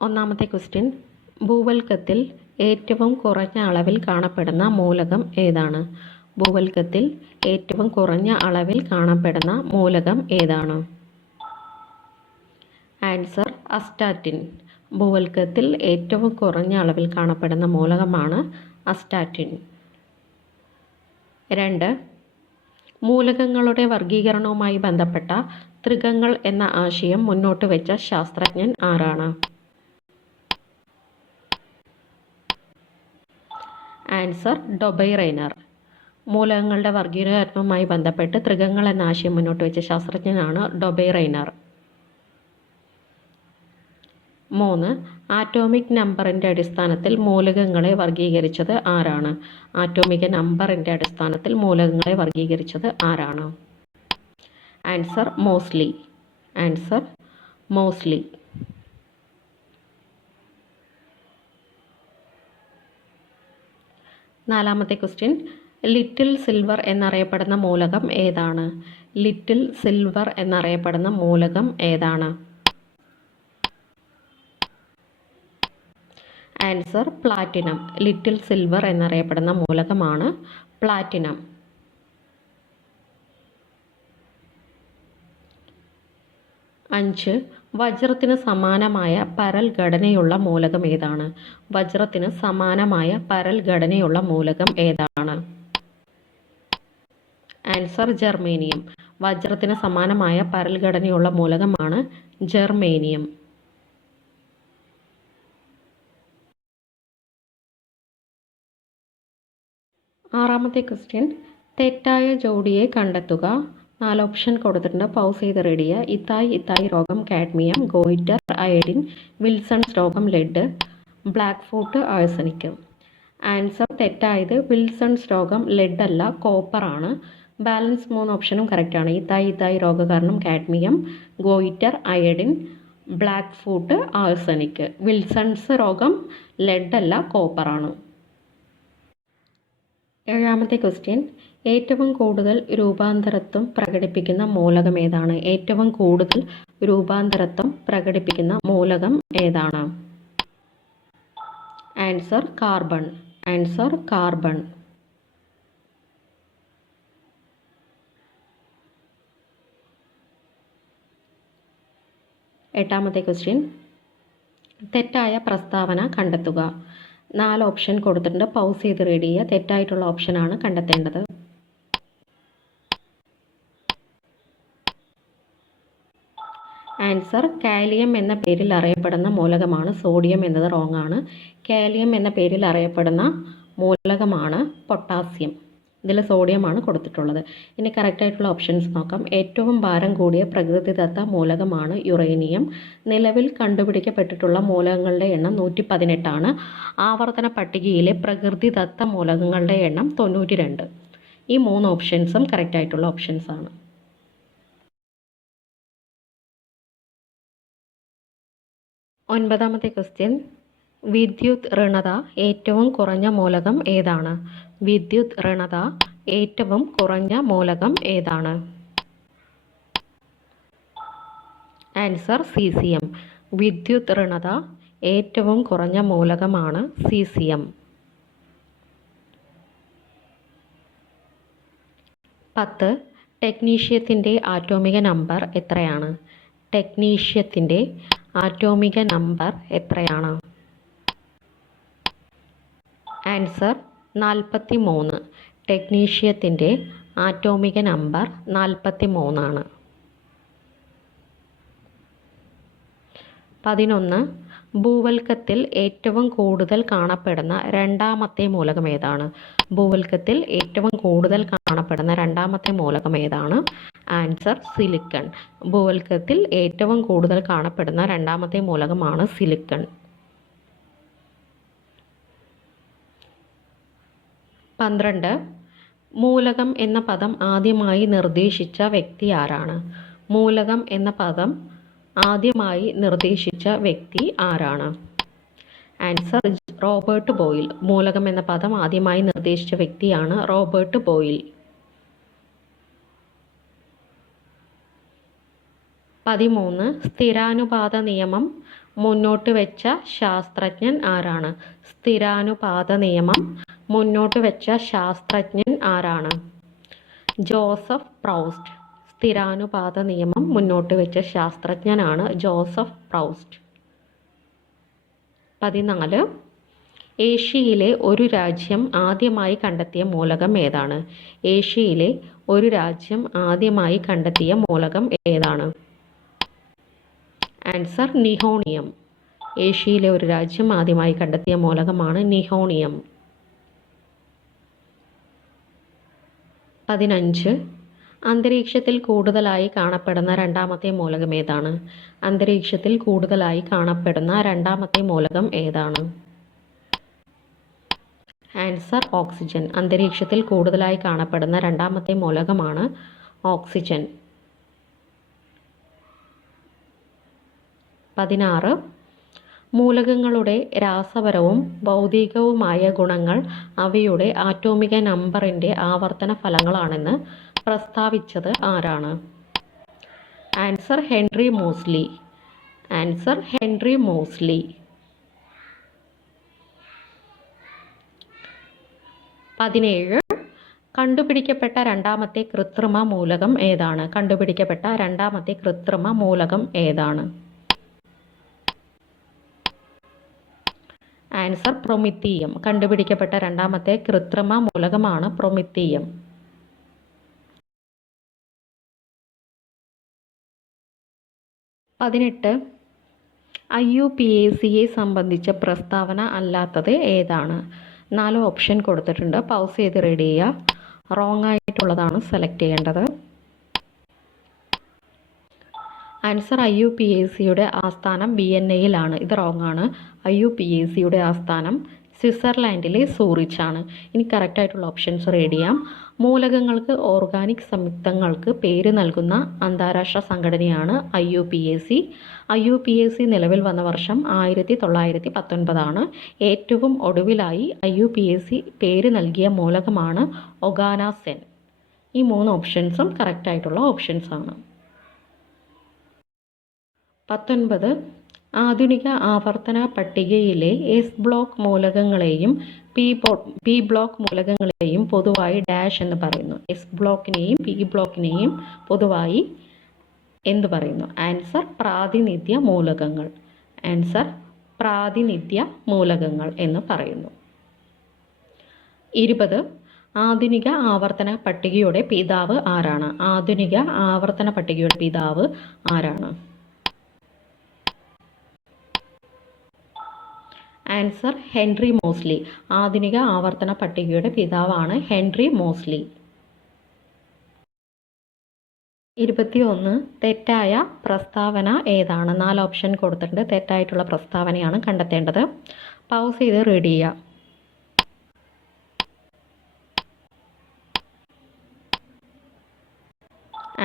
ഒന്നാമത്തെ ക്വസ്റ്റ്യൻ, ഭൂവൽക്കത്തിൽ ഏറ്റവും കുറഞ്ഞ അളവിൽ കാണപ്പെടുന്ന മൂലകം ഏതാണ്? ഭൂവൽക്കത്തിൽ ഏറ്റവും കുറഞ്ഞ അളവിൽ കാണപ്പെടുന്ന മൂലകം ഏതാണ്? Answer astatine. ഭൂവൽക്കത്തിൽ ഏറ്റവും കുറഞ്ഞ അളവിൽ കാണപ്പെടുന്ന മൂലകമാണ് അസ്റ്റാറ്റിൻ. 2. മൂലകങ്ങളുടെ വർഗീകരണവുമായി ബന്ധപ്പെട്ട ത്രികങ്ങൾ എന്ന ആശയം മുന്നോട്ട് വെച്ച ശാസ്ത്രജ്ഞൻ ആരാണ്? ആൻസർ ഡൊബൈറൈനർ. മൂലകങ്ങളുടെ വർഗീകരണവുമായി ബന്ധപ്പെട്ട് ത്രികങ്ങൾ എന്ന ആശയം മുന്നോട്ട് വെച്ച ശാസ്ത്രജ്ഞനാണ് ഡൊബൈറൈനർ. 3. ആറ്റോമിക് നമ്പറിൻ്റെ അടിസ്ഥാനത്തിൽ മൂലകങ്ങളെ വർഗീകരിച്ചത് ആരാണ്? ആറ്റോമിക നമ്പറിൻ്റെ അടിസ്ഥാനത്തിൽ മൂലകങ്ങളെ വർഗീകരിച്ചത് ആരാണ്? Answer Moseley. Answer Moseley. 4. Question, little silver എന്നറിയപ്പെടുന്ന മൂലകം ഏതാണ്? ലിറ്റിൽ സിൽവർ എന്നറിയപ്പെടുന്ന മൂലകം ഏതാണ്? Answer platinum. ലിറ്റിൽ സിൽവർ എന്നറിയപ്പെടുന്ന മൂലകമാണ് പ്ലാറ്റിനം. 5. വജ്രത്തിന് സമാനമായ പരൽ ഘടനയുള്ള മൂലകം ഏതാണ്? വജ്രത്തിന് സമാനമായ പരൽ ഘടനയുള്ള മൂലകം ഏതാണ്? Answer germanium. വജ്രത്തിന് സമാനമായ പരൽ ഘടനയുള്ള മൂലകമാണ് ജർമേനിയം. 6. ക്വസ്റ്റ്യൻ, തെറ്റായ ജോഡിയെ കണ്ടെത്തുക. 4 ഓപ്ഷൻ കൊടുത്തിട്ടുണ്ട്. പൗസ് ചെയ്ത് റെഡി ചെയ്യുക. ഇത്തായി രോഗം കാഡ്മിയം, ഗോയിറ്റർ അയഡിൻ, വിൽസൺസ് രോഗം lead, black foot arsenic. Answer തെറ്റായത് വിൽസൺസ് രോഗം ലെഡ് അല്ല, കോപ്പർ ആണ്. ബാലൻസ് 3 ഓപ്ഷനും കറക്റ്റാണ്. ഇത്തായി രോഗ കാരണം cadmium, goitre iodine, black foot arsenic. Wilson's രോഗം ലെഡ് അല്ല, കോപ്പർ ആണ്. 7. ക്വസ്റ്റ്യൻ, ഏറ്റവും കൂടുതൽ രൂപാന്തരത്വം പ്രകടിപ്പിക്കുന്ന മൂലകം ഏതാണ്? ഏറ്റവും കൂടുതൽ രൂപാന്തരത്വം പ്രകടിപ്പിക്കുന്ന മൂലകം ഏതാണ്? Answer carbon. Answer carbon. 8. Question, തെറ്റായ പ്രസ്താവന കണ്ടെത്തുക. 4 ഓപ്ഷൻ കൊടുത്തിട്ടുണ്ട്. പൗസ് ചെയ്ത് റീഡ് ചെയ്യുക. തെറ്റായിട്ടുള്ള ഓപ്ഷനാണ് കണ്ടെത്തേണ്ടത്. ആൻസർ കാലിയം എന്ന പേരിൽ അറിയപ്പെടുന്ന മൂലകമാണ് സോഡിയം എന്നത് റോങ് ആണ്. കാലിയം എന്ന പേരിൽ അറിയപ്പെടുന്ന മൂലകമാണ് പൊട്ടാസ്യം. ഇതിൽ സോഡിയമാണ് കൊടുത്തിട്ടുള്ളത്. ഇനി കറക്റ്റായിട്ടുള്ള ഓപ്ഷൻസ് നോക്കാം. ഏറ്റവും ഭാരം കൂടിയ പ്രകൃതിദത്ത മൂലകമാണ് യുറേനിയം. നിലവിൽ കണ്ടുപിടിക്കപ്പെട്ടിട്ടുള്ള മൂലകങ്ങളുടെ എണ്ണം 118 ആണ്. ആവർത്തന പട്ടികയിലെ പ്രകൃതിദത്ത മൂലകങ്ങളുടെ എണ്ണം 92. ഈ 3 ഓപ്ഷൻസും കറക്റ്റായിട്ടുള്ള ഓപ്ഷൻസ് ആണ്. 9. ക്വസ്റ്റ്യൻ, വിദ്യുത് ഋണത ഏറ്റവും കുറഞ്ഞ മൂലകം ഏതാണ്? വിദ്യുത് ഋണത ഏറ്റവും കുറഞ്ഞ മൂലകം ഏതാണ്? Answer caesium. വിദ്യുത് ഋണത ഏറ്റവും കുറഞ്ഞ മൂലകമാണ് സീസിയം. 10. ടെക്നീഷ്യത്തിൻ്റെ ആറ്റോമിക നമ്പർ എത്രയാണ്? ടെക്നീഷ്യത്തിൻ്റെ ആറ്റോമിക നമ്പർ എത്രയാണ്? ആൻസർ 43. ടെക്നീഷ്യത്തിൻ്റെ ആറ്റോമിക നമ്പർ 43 ആണ്. 11. ഭൂവൽക്കത്തിൽ ഏറ്റവും കൂടുതൽ കാണപ്പെടുന്ന രണ്ടാമത്തെ മൂലകം ഏതാണ്? ഭൂവൽക്കത്തിൽ ഏറ്റവും കൂടുതൽ കാണപ്പെടുന്ന രണ്ടാമത്തെ മൂലകം ഏതാണ്? Answer silicon. ഭൂവൽക്കത്തിൽ ഏറ്റവും കൂടുതൽ കാണപ്പെടുന്ന രണ്ടാമത്തെ മൂലകമാണ് സിലിക്കൺ. 12. മൂലകം എന്ന പദം ആദ്യമായി നിർദ്ദേശിച്ച വ്യക്തി ആരാണ്? മൂലകം എന്ന പദം ആദ്യമായി നിർദ്ദേശിച്ച വ്യക്തി ആരാണ്? Answer Robert Boyle. മൂലകം എന്ന പദം ആദ്യമായി നിർദ്ദേശിച്ച വ്യക്തിയാണ് റോബർട്ട് ബോയിൽ. 13. സ്ഥിരാനുപാത നിയമം മുന്നോട്ട് വെച്ച ശാസ്ത്രജ്ഞൻ ആരാണ്? സ്ഥിരാനുപാത നിയമം മുന്നോട്ട് വെച്ച ശാസ്ത്രജ്ഞൻ ആരാണ്? Joseph Proust. സ്ഥിരാനുപാത നിയമം മുന്നോട്ട് വെച്ച ശാസ്ത്രജ്ഞനാണ് ജോസഫ് പ്രൗസ്റ്റ്. 14. ഏഷ്യയിലെ ഒരു രാജ്യം ആദ്യമായി കണ്ടെത്തിയ മൂലകം ഏതാണ്? ഏഷ്യയിലെ ഒരു രാജ്യം ആദ്യമായി കണ്ടെത്തിയ മൂലകം ഏതാണ്? Answer nihonium. ഏഷ്യയിലെ ഒരു രാജ്യം ആദ്യമായി കണ്ടെത്തിയ മൂലകമാണ് നിഹോണിയം. 15. അന്തരീക്ഷത്തിൽ കൂടുതലായി കാണപ്പെടുന്ന രണ്ടാമത്തെ മൂലകം ഏതാണ്? അന്തരീക്ഷത്തിൽ കൂടുതലായി കാണപ്പെടുന്ന രണ്ടാമത്തെ മൂലകം ഏതാണ്? Answer oxygen. അന്തരീക്ഷത്തിൽ കൂടുതലായി കാണപ്പെടുന്ന രണ്ടാമത്തെ മൂലകമാണ് ഓക്സിജൻ. 16. മൂലകങ്ങളുടെ രാസപരവും ഭൗതികവുമായ ഗുണങ്ങൾ അവയുടെ ആറ്റോമിക നമ്പറിൻ്റെ ആവർത്തന ഫലങ്ങളാണെന്ന് പ്രസ്താവിച്ചത് ആരാണ്? Answer Henry Moseley. Answer Henry Moseley. 17. കണ്ടുപിടിക്കപ്പെട്ട രണ്ടാമത്തെ കൃത്രിമ മൂലകം ഏതാണ്? കണ്ടുപിടിക്കപ്പെട്ട രണ്ടാമത്തെ കൃത്രിമ മൂലകം ഏതാണ്? ആൻസർ പ്രൊമിത്തീയം. കണ്ടുപിടിക്കപ്പെട്ട രണ്ടാമത്തെ കൃത്രിമ മൂലകമാണ് പ്രൊമിത്തീയം. 18. IUPACയെ സംബന്ധിച്ച പ്രസ്താവന അല്ലാത്തത് ഏതാണ്? 4 ഓപ്ഷൻ കൊടുത്തിട്ടുണ്ട്. പൗസ് ചെയ്ത് റീഡ് ചെയ്യുക. റോങ് ആയിട്ടുള്ളതാണ് സെലക്ട് ചെയ്യേണ്ടത്. ആൻസർ IUPACയുടെ ആസ്ഥാനം വിയന്നയിലാണ്. ഇത് റോങ് ആണ്. IUPACയുടെ ആസ്ഥാനം സ്വിറ്റ്സർലാൻഡിലെ സൂറിച്ചാണ്. ഇനി കറക്റ്റായിട്ടുള്ള ഓപ്ഷൻസ് റീഡ് ചെയ്യാം. മൂലകങ്ങൾക്ക് ഓർഗാനിക് സംയുക്തങ്ങൾക്ക് പേര് നൽകുന്ന അന്താരാഷ്ട്ര സംഘടനയാണ് IUPAC. IUPAC നിലവിൽ വന്ന വർഷം 1919 ഏറ്റവും ഒടുവിലായി IUPAC പേര് നൽകിയ മൂലകമാണ് ഒഗാനാസെൻ. ഈ 3 ഓപ്ഷൻസും കറക്റ്റായിട്ടുള്ള ഓപ്ഷൻസാണ്. 19. ആധുനിക ആവർത്തന പട്ടികയിലെ S ബ്ലോക്ക് മൂലകങ്ങളെയും P ബ്ലോക്ക് മൂലകങ്ങളെയും പൊതുവായി ഡാഷ് എന്ന് പറയുന്നു. S ബ്ലോക്കിനെയും P ബ്ലോക്കിനെയും പൊതുവായി എന്ത് പറയുന്നു? ആൻസർ പ്രാതിനിധ്യ മൂലകങ്ങൾ. ആൻസർ പ്രാതിനിധ്യ മൂലകങ്ങൾ എന്ന് പറയുന്നു. 20. ആധുനിക ആവർത്തന പട്ടികയുടെ പിതാവ് ആരാണ്? ആധുനിക ആവർത്തന പട്ടികയുടെ പിതാവ് ആരാണ്? Answer Henry Moseley. ആധുനിക ആവർത്തന പട്ടികയുടെ പിതാവാണ് ഹെൻറി മോസ്ലി. 21. തെറ്റായ പ്രസ്താവന ഏതാണ്? 4 ഓപ്ഷൻ കൊടുത്തിട്ടുണ്ട്. തെറ്റായിട്ടുള്ള പ്രസ്താവനയാണ് കണ്ടെത്തേണ്ടത്. പൗസ് ചെയ്ത് റീഡ് ചെയ്യുക.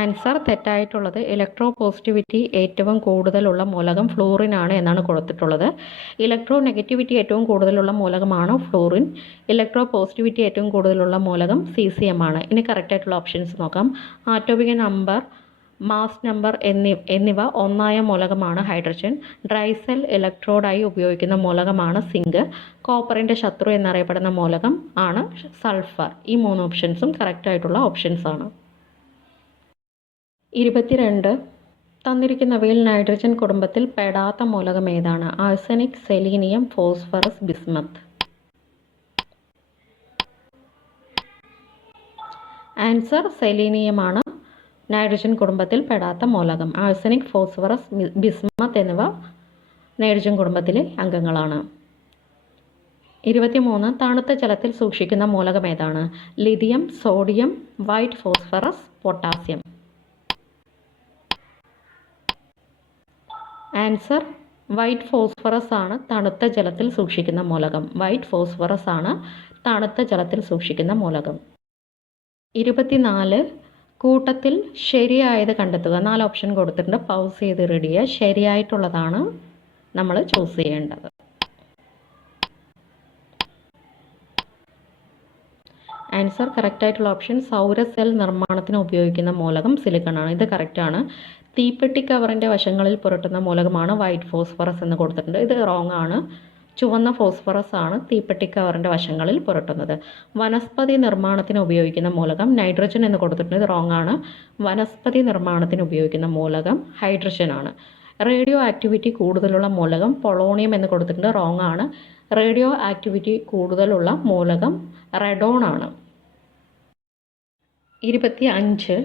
ആൻസർ തെറ്റായിട്ടുള്ളത് ഇലക്ട്രോ പോസിറ്റിവിറ്റി ഏറ്റവും കൂടുതലുള്ള മൂലകം ഫ്ലൂറിൻ ആണ് എന്നാണ് കൊടുത്തിട്ടുള്ളത്. ഇലക്ട്രോ നെഗറ്റിവിറ്റി ഏറ്റവും കൂടുതലുള്ള മൂലകമാണ് ഫ്ലൂറിൻ. ഇലക്ട്രോ പോസിറ്റിവിറ്റി ഏറ്റവും കൂടുതലുള്ള മൂലകം CCM ആണ്. ഇനി കറക്റ്റായിട്ടുള്ള ഓപ്ഷൻസ് നോക്കാം. ആറ്റോമിക നമ്പർ, മാസ് നമ്പർ എന്നിവ ഒന്നായ മൂലകമാണ് ഹൈഡ്രജൻ. ഡ്രൈസെൽ ഇലക്ട്രോഡായി ഉപയോഗിക്കുന്ന മൂലകമാണ് സിങ്ക്. കോപ്പറിൻ്റെ ശത്രു എന്നറിയപ്പെടുന്ന മൂലകം ആണ് സൾഫർ. ഈ 3 ഓപ്ഷൻസും കറക്റ്റായിട്ടുള്ള ഓപ്ഷൻസ് ആണ്. 22. തന്നിരിക്കുന്നവയിൽ നൈട്രജൻ കുടുംബത്തിൽ പെടാത്ത മൂലകം ഏതാണ്? Arsenic, selenium, phosphorus, bismuth. Answer സെലീനിയമാണ് നൈട്രജൻ കുടുംബത്തിൽ പെടാത്ത മൂലകം. ആഴ്സനിക്, ഫോസ്ഫറസ്, ബിസ്മത്ത് എന്നിവ നൈട്രജൻ കുടുംബത്തിലെ അംഗങ്ങളാണ്. 23. തണുത്ത ജലത്തിൽ സൂക്ഷിക്കുന്ന മൂലകം ഏതാണ്? Lithium, sodium, white phosphorus, potassium. Answer white phosphorus ആണ് തണുത്ത ജലത്തിൽ സൂക്ഷിക്കുന്ന മൂലകം. വൈറ്റ് ഫോസ്ഫറസ് ആണ് തണുത്ത ജലത്തിൽ സൂക്ഷിക്കുന്ന മൂലകം. 24. കൂട്ടത്തിൽ ശരിയായത് കണ്ടെത്തുക. 4 ഓപ്ഷൻ കൊടുത്തിട്ടുണ്ട്. പൗസ് ചെയ്ത് റീഡ് ചെയ്യുക. ശരിയായിട്ടുള്ളതാണ് നമ്മൾ ചൂസ് ചെയ്യേണ്ടത്. ആൻസർ കറക്റ്റായിട്ടുള്ള ഓപ്ഷൻ സൗര സെൽ നിർമ്മാണത്തിന് ഉപയോഗിക്കുന്ന മൂലകം സിലിക്കൺ ആണ്. ഇത് കറക്റ്റാണ്. തീപ്പെട്ടി കവറിൻ്റെ വശങ്ങളിൽ പുരട്ടുന്ന മൂലകമാണ് വൈറ്റ് ഫോസ്ഫറസ് എന്ന് കൊടുത്തിട്ടുണ്ട്. ഇത് റോങ് ആണ്. ചുവന്ന ഫോസ്ഫറസ് ആണ് തീപ്പെട്ടി കവറിൻ്റെ വശങ്ങളിൽ പുരട്ടുന്നത്. വനസ്പതി നിർമ്മാണത്തിന് ഉപയോഗിക്കുന്ന മൂലകം നൈട്രജൻ എന്ന് കൊടുത്തിട്ടുണ്ട്. ഇത് റോങ് ആണ്. വനസ്പതി നിർമ്മാണത്തിന് ഉപയോഗിക്കുന്ന മൂലകം ഹൈഡ്രജൻ ആണ്. റേഡിയോ ആക്ടിവിറ്റി കൂടുതലുള്ള മൂലകം പൊളോണിയം എന്ന് കൊടുത്തിട്ടുണ്ട്. റോങ് ആണ്. റേഡിയോ ആക്ടിവിറ്റി കൂടുതലുള്ള മൂലകം റെഡോൺ ആണ്. 25.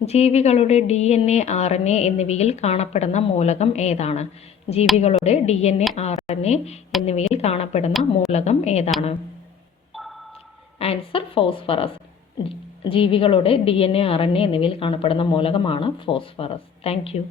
ജീവികളുടെ DNA, RNA എന്നിവയിൽ കാണപ്പെടുന്ന മൂലകം ഏതാണ്? ജീവികളുടെ DNA, RNA എന്നിവയിൽ കാണപ്പെടുന്ന മൂലകം ഏതാണ്? Answer phosphorus. ജീവികളുടെ DNA, RNA എന്നിവയിൽ കാണപ്പെടുന്ന മൂലകമാണ് ഫോസ്ഫറസ്. Thank you.